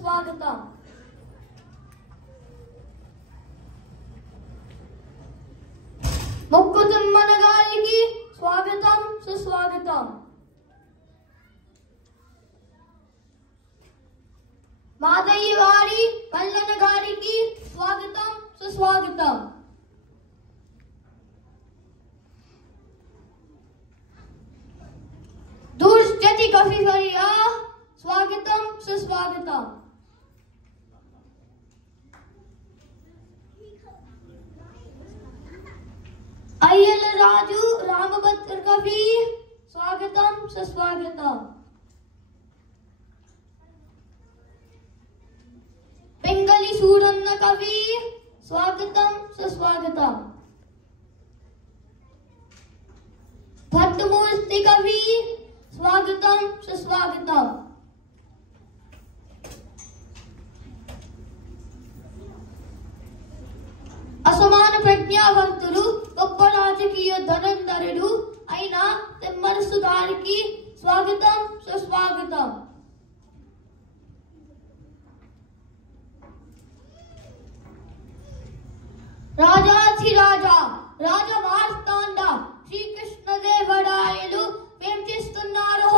సుస్వాగతం. మొక్కుతుమ్మన గారికి స్వాగతం సుస్వాగతం. మాదయ్య వారి మల్లన్న గారికి స్వాగతం సుస్వాగతం. దుర్జతి కఫిఫరియా స్వాగతం సుస్వాగతం. అయ్యల రాజు రామభద్ర కవి స్వాగతం సుస్వాగతం. పెంగళి సూరన్న కవి స్వాగతం సుస్వాగతం. భద్రమూర్తి కవి స్వాగతం సుస్వాగతం. అసమాన ప్రజ్ఞావంతులు గొప్ప రాజకీయ ధనంధరుడు అయిన తెమ్మరసు గారికి స్వాగతం సుస్వాగతం. రాజాధిరాజా రాజమార్తాండ శ్రీకృష్ణదేవరాయలు ఏం చేస్తున్నారు?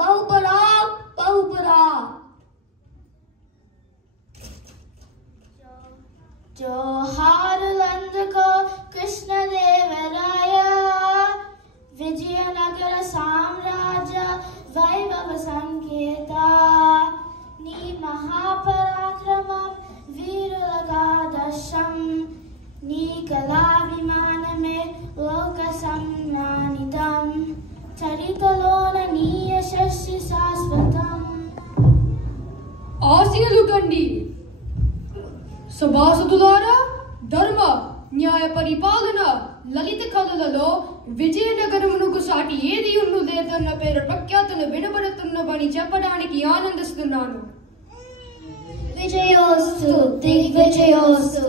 బహుపరా బహుపరా. జోహారులందుకో కృష్ణదేవరాయ విజయనగర సామ్రాజ్య వైభవ సంకేత. నీ మహాపరాక్రమం వీరులగాదర్శం. నీ కళాభిమానమే లోక సమ్మానితం. చరితలోన నీ యశస్సు శాశ్వతం. ఆశీలు కండి సభాసదులారా. ధర్మ న్యాయ పరిపాలన లలిత కళలలో విజయనగరమునకు సాటి ఏది ఉన్ను లేదన్న పేరు ప్రఖ్యాతులు వినబడుతున్నవని చెప్పడానికి ఆనందిస్తున్నాను. విజయోస్తు దిగ్విజయోస్తు.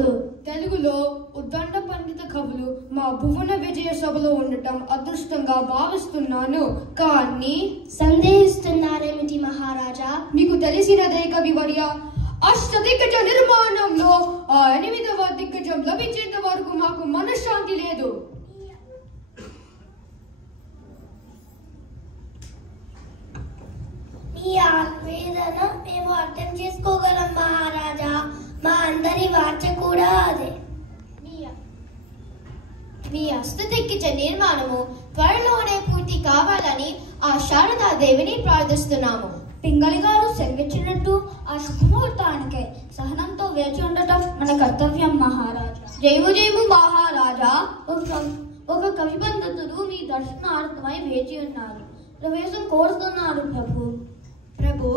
తెలుగులో ఉద్దండ పండిత కవులు మా భువన విజయ సభలో ఉండటం అదృష్టంగా భావిస్తున్నాను. కానీ సందేహిస్తున్నారేమిటి మహారాజా? మీకు తెలిసినదే కవివర్య, అష్టదిగ్గజ నిర్మాణంలో ఆ 8వ దిగ్గజం లభించేంత వరకు మాకు మనశ్శాంతి లేదు. మీ ఆవేదన మేము అర్థం చేసుకోగలం మహారాజా. మా అందరి వార్త కూడా అదే. మీ అష్టదిగ్గజ నిర్మాణము త్వరలోనే పూర్తి కావాలని ఆ శారదాదేవిని ప్రార్థిస్తున్నాము. పింగళి గారు సెలవిచ్చినట్టు ఆ శుభముహూర్తానికే సహనంతో వేచి ఉండటం మన కర్తవ్యం మహారాజా. జయము జయము మహారాజా. ఒక కవి పండితుడు మీ దర్శనార్థమై వేచి ఉన్నారు. ప్రవేశం కోరుతున్నారు ప్రభు. ప్రభు,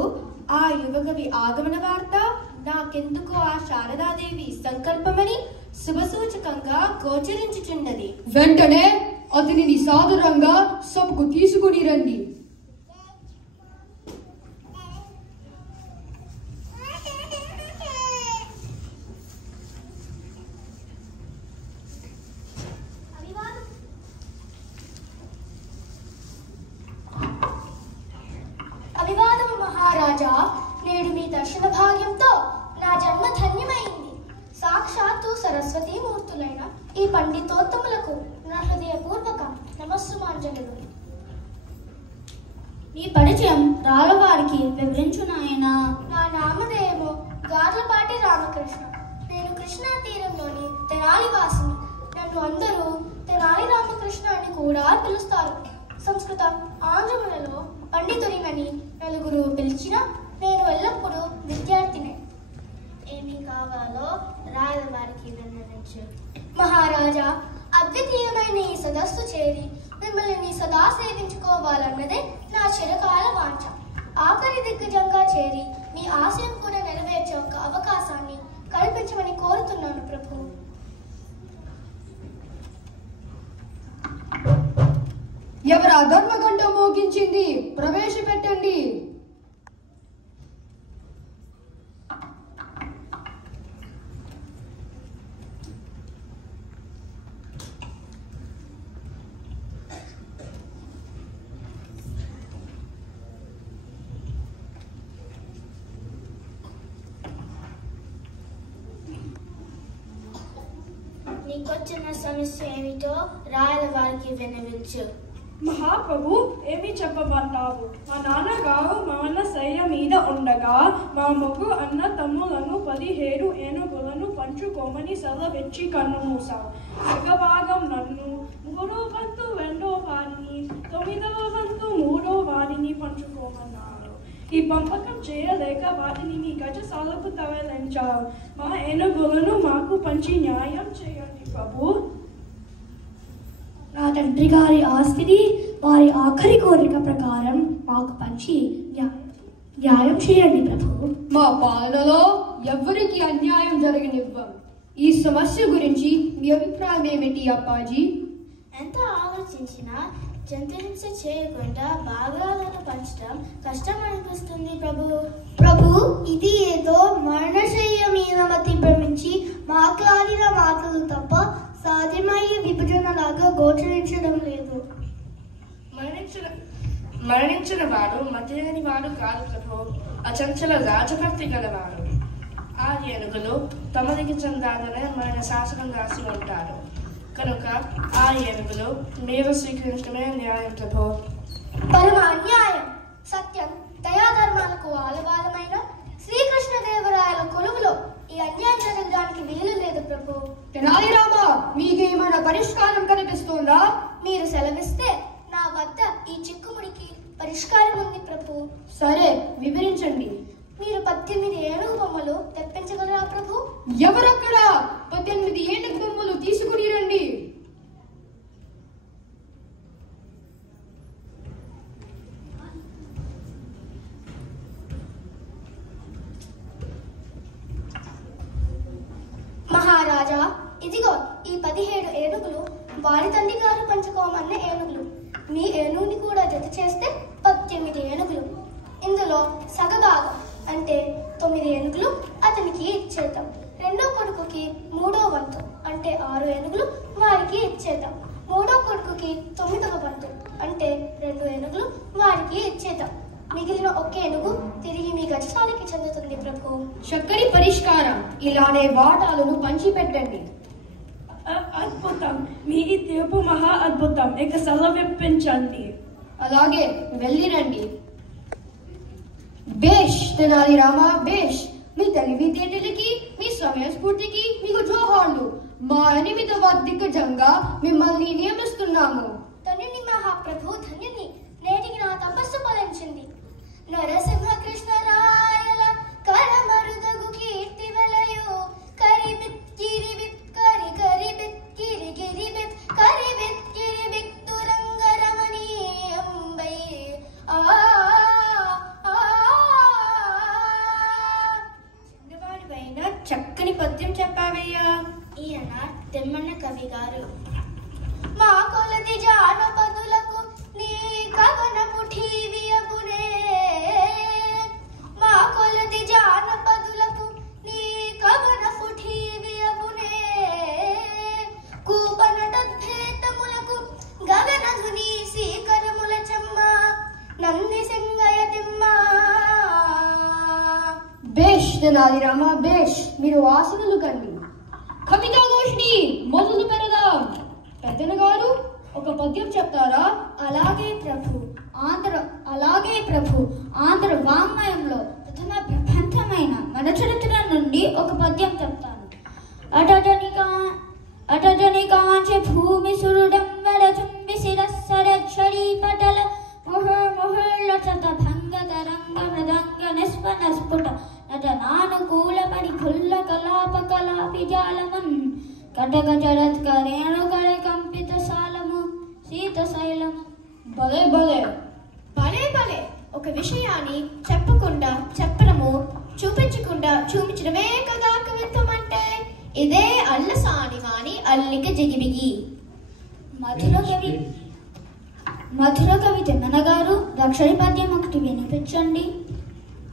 ఆ యువ కవి ఆగమన వార్త నాకెందుకు ఆ శారదాదేవి సంకల్పమని శుభసూచకంగా గోచరించుచున్నది. వెంటనే అతనిని సాదరంగా సభకు తీసుకుని రండి. అభివాదము మహారాజా. నేడు మీ దర్శన భాగ్యంతో నా జన్మ ధన్యమైంది. సాక్షాత్తు సరస్వతీ మూర్తులైన ఈ పండితోత్తములకు నా హృదయపూర్వక నమస్సుమాంజలులు. నీ పరిచయం రాళ్ళవారికి వివరించు నాయనా. నా నామధేయము గార్లపాటి రామకృష్ణ. నేను కృష్ణా తీరంలోని తెనాలి వాసిని. నన్ను అందరూ తెనాలి రామకృష్ణ అని కూడా పిలుస్తారు. సంస్కృత ఆంధ్రములలో పండితుడినని నలుగురు పిలిచిన నేను ఎల్లప్పుడూ విద్యార్థినే. ఏమి కావాలో రాయల వారికి విన్నవించు. మహారాజా, అద్వితీయమైన ఈ సదస్సు చేరి మిమ్మల్ని సదా సేవించుకోవాలన్నదే నా చిరకాల వాంఛ. ఆఖరి దిగ్గజంగా చేరి మీ ఆశయం కూడా నెరవేర్చే ఒక అవకాశాన్ని కల్పించమని కోరుతున్నాను ప్రభు. ఎవరు ధర్మగంట మోగించింది? ప్రవేశపెట్టండి. నీకొచ్చిన సమస్య ఏమిటో రాయల వారికి వినవించు. మహాప్రభు, ఏమి చెప్పమంటావు? మా నాన్నగారు మరణ శయ్య మీద ఉండగా మా ముగ్గురు అన్న తమ్ములను 17 ఏనుగులను పంచుకోమని సెలవిచ్చి కన్ను మూశారు. సగభాగం నన్ను, 3వ వంతు 2వ వారిని, 9వ వంతు 3వ వారిని పంచుకోమన్నారు. ఈ పంపకం చేయలేక వాటిని మీ గజశాలకు తరలించారు. మా ఏనుగులను మాకు పంచి న్యాయం చేయండి ప్రభు. నా తండ్రి గారి ఆస్తిని వారి ఆఖరి కోరిక ప్రకారం మాకు పంచి న్యాయం చేయండి ప్రభు. మా పాలనలో ఎవరికి అన్యాయం జరగనివ్వం. ఈ సమస్య గురించి మీ అభిప్రాయం ఏమిటి అప్పాజీ? ఎంత ఆలోచించినా జంతుహింస చేయకుండా భాగాలను పంచడం కష్టం అనిపిస్తుంది ప్రభు. ప్రభు, ఇది ఏదో మరణశయ్య మీద మతి భ్రమించి మాట్లాడిన మాటలు తప్ప సాధ్యమయ్యే విభజనలాగా గోచరించడం లేదు. మరణించిన వాడు మతిలేని వాడు కాదు ప్రభు, అచంచల రాజభక్తి గలవాడు. ఆ ఏనుగులు తమరికి చెందాలనే మరణ శాసనం రాసి ఉంటారు కనుక ఆ ఏనుగులు మీరు స్వీకరించడమే న్యాయం ప్రభు. పరమ అన్యాయం. సత్యం దయాధర్మాలకు ఆలవాలమైన శ్రీకృష్ణదేవరాయల కొలువులో ఈ అన్యాయం జరగడానికి వీలు లేదు ప్రభు. తెనాలి రామా, మీకేమైనా పరిష్కారం కనిపిస్తుందా? మీరు సెలవిస్తే నా వద్ద ఈ చిక్కుముడికి పరిష్కారం ఉంది ప్రభు. సరే, వివరించండి. మీరు 18 ఏనుగు బొమ్మలు తెప్పించగలరా ప్రభు? ఎవరక్కడ? 18 ఏనుగు బొమ్మలు తీసుకుని రండి. మహారాజా, ఇదిగో ఈ 17 ఏనుగులు వారి తండ్రి గారు పంచుకోమన్న ఏనుగులు. మీ ఏనుగుని కూడా జత చేస్తే 18 ఏనుగులు. ఇందులో సగభాగం అంటే 9 ఏనుగులు అతనికి ఇచ్చేద్దాం. రెండో కొడుకుకి 3వ వంతు అంటే 6 ఏనుగులు వారికి ఇచ్చేద్దాం. 3వ కొడుకుకి 9వ వంతు అంటే 2 ఏనుగులు వారికి ఇచ్చేద్దాం. మిగిలిన ఒక్క ఏనుగు తిరిగి మీ గజశాలకి చెందుతుంది ప్రభు. చక్కని పరిష్కారం. ఇలానే వాటాలను పంచిపెట్టండి. అద్భుతం, మీ ఈ తీర్పు మహా అద్భుతం. ఇక సెలవిప్పించండి. అలాగే, వెళ్ళిరండి. బేష్ తెనాలి రామా, బేష్. మీ తెలివితేటలకి, మీ సమయస్ఫూర్తికి మీకు జోహార్లు. మా 8వ దిగ్గజంగా మిమ్మల్ని నియమిస్తున్నాము. ధన్యుని మహాప్రభు, ధన్యుని. నేటికి నా తపస్సు ఫలించింది. నరసింహ కృష్ణ రాయల కరమరుదగు కీర్తి వలయు కరిబిత్ కిరిబిత్ కరి కరిబిత్ కిరి కిరిబిత్ కరిబిత్ కిరిబిత్ తురంగ రమణీయంబై చిన్నవాడిపైన చక్కని పద్యం చెప్పావయ్యా. ఈయన తెమ్మన్న కవి గారు. మా కొలది జానపదులకు నీ కవనపు ఠీవియగునే. మా కొలది జానపదులకు నీ కవనపు ఠీవియగునే. కూపనటద్భేతములకు గగనధుని సీకరముల చెమ్మ నంది సింగయ తిమ్మ. బేష్ తెనాలి రామా, బేష్. మీరు ఆశనులు కండి. కవితాఘోషిని మొదలు పెడదాం. పెద్దన గారు, ఒక పద్యం చెప్తారా? అలాగే ప్రభు. ఆంధ్ర వాంగ్మయంలో ప్రథమ ప్రబంధమైన మన చరిత్ర నుండి ఒక పద్యం చెప్తాను. అటటని కాంచె భూమి సురుడం వరచుంబి శిరస్సరక్షరీ పటల ముహుర్ముహుర్లచత భంగ తరంగ మృదంగ నిస్పన స్ఫుట నట నానుకూల పరిఖుల్ల కలాప కలాపి జాలమన్ కటక జడత్కరేణు కర కంపిత సాలము సీత శైలము. భలే భలే. భలే భలే. ఒక విషయాన్ని చెప్పకుండా చెప్పడము, చూపించకుండా చూపించడమే కదా కవిత్వం అంటే. ఇదే అల్లసాని వాణి అల్లిక జిగిబిగి. మధుర కవి తిమ్మన గారు, రక్షడి పద్యం ఒకటి వినిపించండి.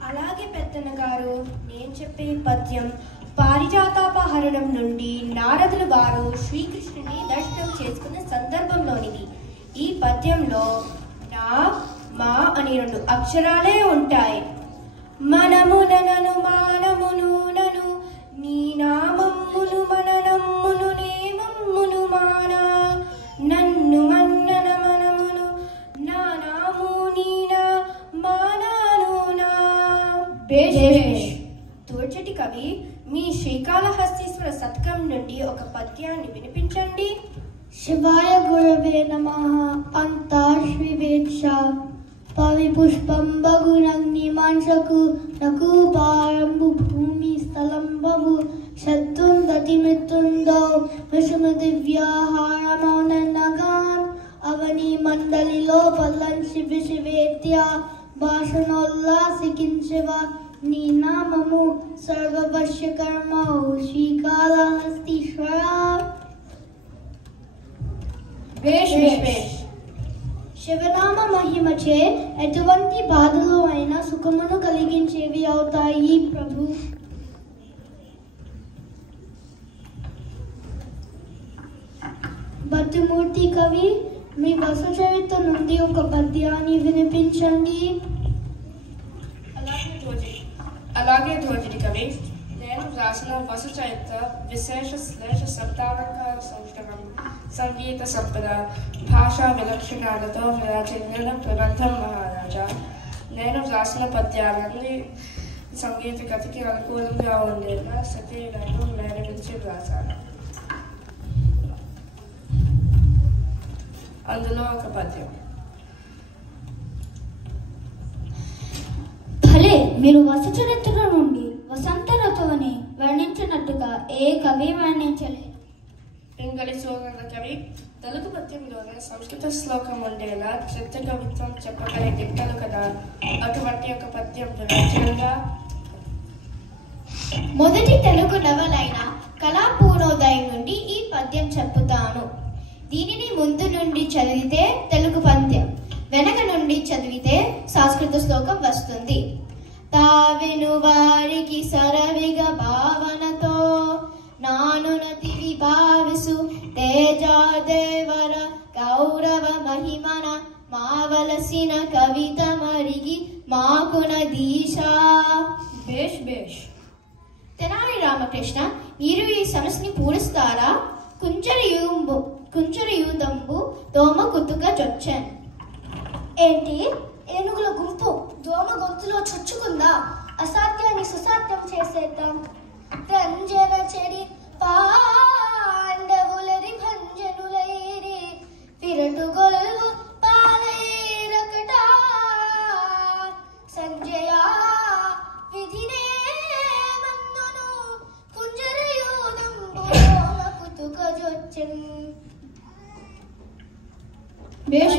అలాగే పెద్దన్న గారు, నేను చెప్పే పద్యం పారిజాతాపహరణం నుండి నారదుల వారు శ్రీకృష్ణుని దర్శనం చేసుకున్న సందర్భంలోనిది. ఈ పద్యంలో నా, మా అని 2 అక్షరాలే ఉంటాయి. మనమునను మానమును నను నీ నామమ్మును మననమ్మును నేమమ్ము తోర్చటి కవి, మీ శ్రీకాళహస్తీశ్వర శతకం నుండి ఒక పద్యాన్ని వినిపించండి. శివాయ గురవే నమః. అంతా శ్రీవేక్ష పవిపుష్పం బగునగ్నిమాంసకు నకూపారంభు భూమి స్థలం బహు శత్రుందతి మృత్యుందో విషమ దివ్యాహారమౌననగాన్ అవని మండలిలో పల్లం శివ శివేత్య భాషణోల్లాసికించవ నీ నామము సర్వవశ్యకర్మౌ శ్రీకాళహస్తీశ్వర. శివనామ మహిమచే ఎటువంటి బాధలు అయినా సుఖమును కలిగించేవి అవుతాయి ప్రభు. భద్రమూర్తి కవి, మీ వసు చరిత్ర నుండి ఒక పద్యాన్ని వినిపించండి. అలాగే ధ్వజటి కవి, నేను వ్రాసిన వసు చరిత్ర విశేష శ్లేష శబ్దాలంకార సంస్కరణం సంగీత సంపద భాషా విలక్షణాలతో విరాజిల్లిన ప్రబంధం మహారాజా. నేను వ్రాసిన పద్యాలన్నీ సంగీత కథకి అనుకూలంగా ఉండేలా సతీలను మేరవించి వ్రాసాను. అందులో ఒక పద్యం. భలే, మీరు వసు చరిత్ర నుండి వసంత ఋతువుని వర్ణించినట్టుగా ఏ కవి వర్ణించలేదు. పింగళి సూరన్న కవి తెలుగు పద్యంలోనే సంస్కృత శ్లోకం ఉండేలా చిత్ర కవిత్వం చెప్పగలే దిట్టలు కదా. అటువంటి ఒక పద్యం వివరించగా, మొదటి తెలుగు నవలైన కళాపూర్ణోదయం నుండి ఈ పద్యం చెప్పుతాను. దీనిని ముందు నుండి చదివితే తెలుగు పద్యం, వెనక నుండి చదివితే సంస్కృత శ్లోకం వస్తుంది. తావెను వారికి సరవిగ భావనతో నానునతివి భావిసు తేజాదేవర గౌరవ మహిమన మావలసిన కవిత మరిగి మాకున దీశా. బేష్. తెనాలి రామకృష్ణ, మీరు ఈ సమస్యని పూరిస్తారా? కుంచరయూదంబు దోమ కుతుక చొచ్చెన్. ఏంటి? ఏనుగుల గుంపు దోమ గొంతులో చొచ్చుకుందా? అసాధ్యాన్ని సుసాధ్యం చేసేద్దాం. రంజన చెడి పాండవులరి భంజనులైరి విరటుగొల్లు పాలైరకట సంజయ విధినే మన్నును కుంజరయూదంబు దోమ కుతుక చొచ్చెన్. బేష్.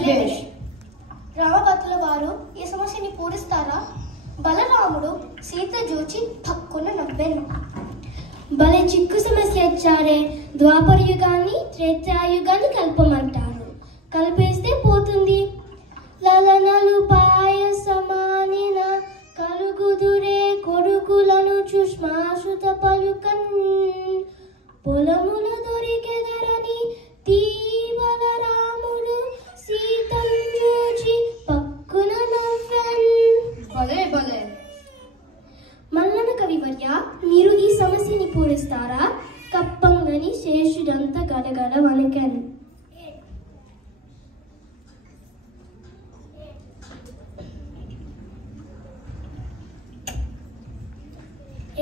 రామభద్రుల వారు ఈ సమస్యని పూరిస్తారా? బలరాముడు సీత జూచి పక్కున నవ్వెను. భలే చిక్కు సమస్య ఇచ్చారే. ద్వాపర యుగాన్ని త్రేతాయుగాన్ని కల్పమంటారు. కలిపేస్తే పోతుంది. లలనలు పాయసమానిన కలుగుదురే కొడుకులను చుష్మాశ్రుత పలుకన్ పొలముల దొరికెదరని తీవల రాముడు సీతం చూచి పక్కున నవ్వెన్. భలే. మల్లన కవివర్య, మీరు ఈ సమస్యని పూరిస్తారా? కప్పంగని శేషుడంత గడగడ వణకెన్.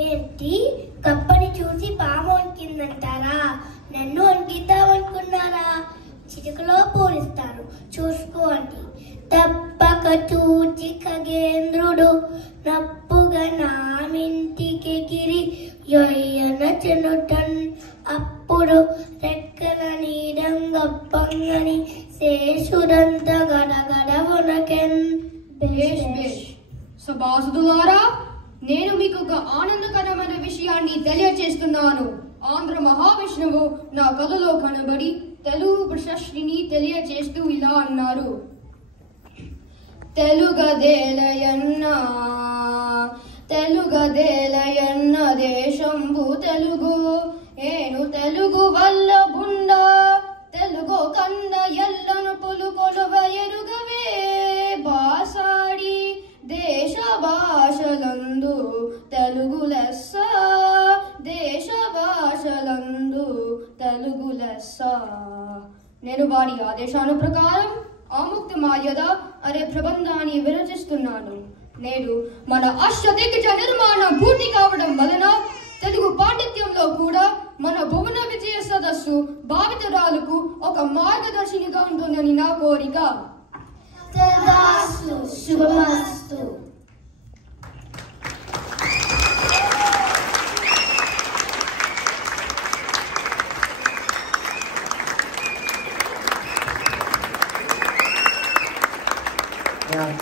ఏంటి? కప్పని చూసి పాము వణికిందంటారా? నన్ను వణికిద్దామనుకున్నారా? చిటికలో పూరిస్తారు, చూసుకోండి. తప్పక చూచి ఖగేంద్రుడు నప్పుగా నామింటికెగిరి యొయ్యన చెనుటన్ అప్పుడు రెక్కన నీడంగప్పంగని శేషుడంత గడగడ వణకెన్. బేష్. సభాసదులారా, నేను మీకు ఒక ఆనందకరమైన విషయాన్ని తెలియచేస్తున్నాను. ఆంధ్ర మహావిష్ణువు నా కథలో కనబడి తెలుగు ప్రశస్తిని తెలియచేస్తూ ఇలా అన్నారు. తెలుగదేలయన్న దేశంబు తెలుగు ఏను తెలుగు వల్ల బుండ తెలుగు కంద ఎల్లను కొలువ ఎరుగవే బాసాడి దేశ భాషలందు తెలుగు లెస్స దేశ భాషలందు తెలుగు లెస్స. నేను వారి ఆదేశాను ప్రకారం ఆముక్త మాల్యద అనే ప్రబంధాన్ని విరచిస్తున్నాను. నేడు మన అష్టదిగ్గజ నిర్మాణం పూర్తి కావడం వలన తెలుగు పాండిత్యంలో కూడా మన భువన విజయ సదస్సు భావితరాలకు ఒక మార్గదర్శినిగా ఉంటుందని నా కోరిక. తదాస్తు, శుభమస్తు.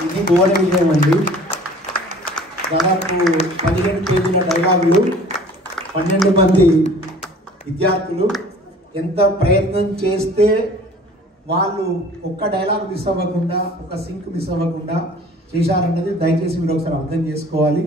ఇది భువన విజయం అండి. దాదాపు 15 పేజీల డైలాగులు, 12 మంది విద్యార్థులు ఎంత ప్రయత్నం చేస్తే వాళ్ళు ఒక్క డైలాగ్ మిస్ అవ్వకుండా, ఒక సింక్ మిస్ అవ్వకుండా చేశారన్నది దయచేసి మీరు ఒకసారి అర్థం చేసుకోవాలి.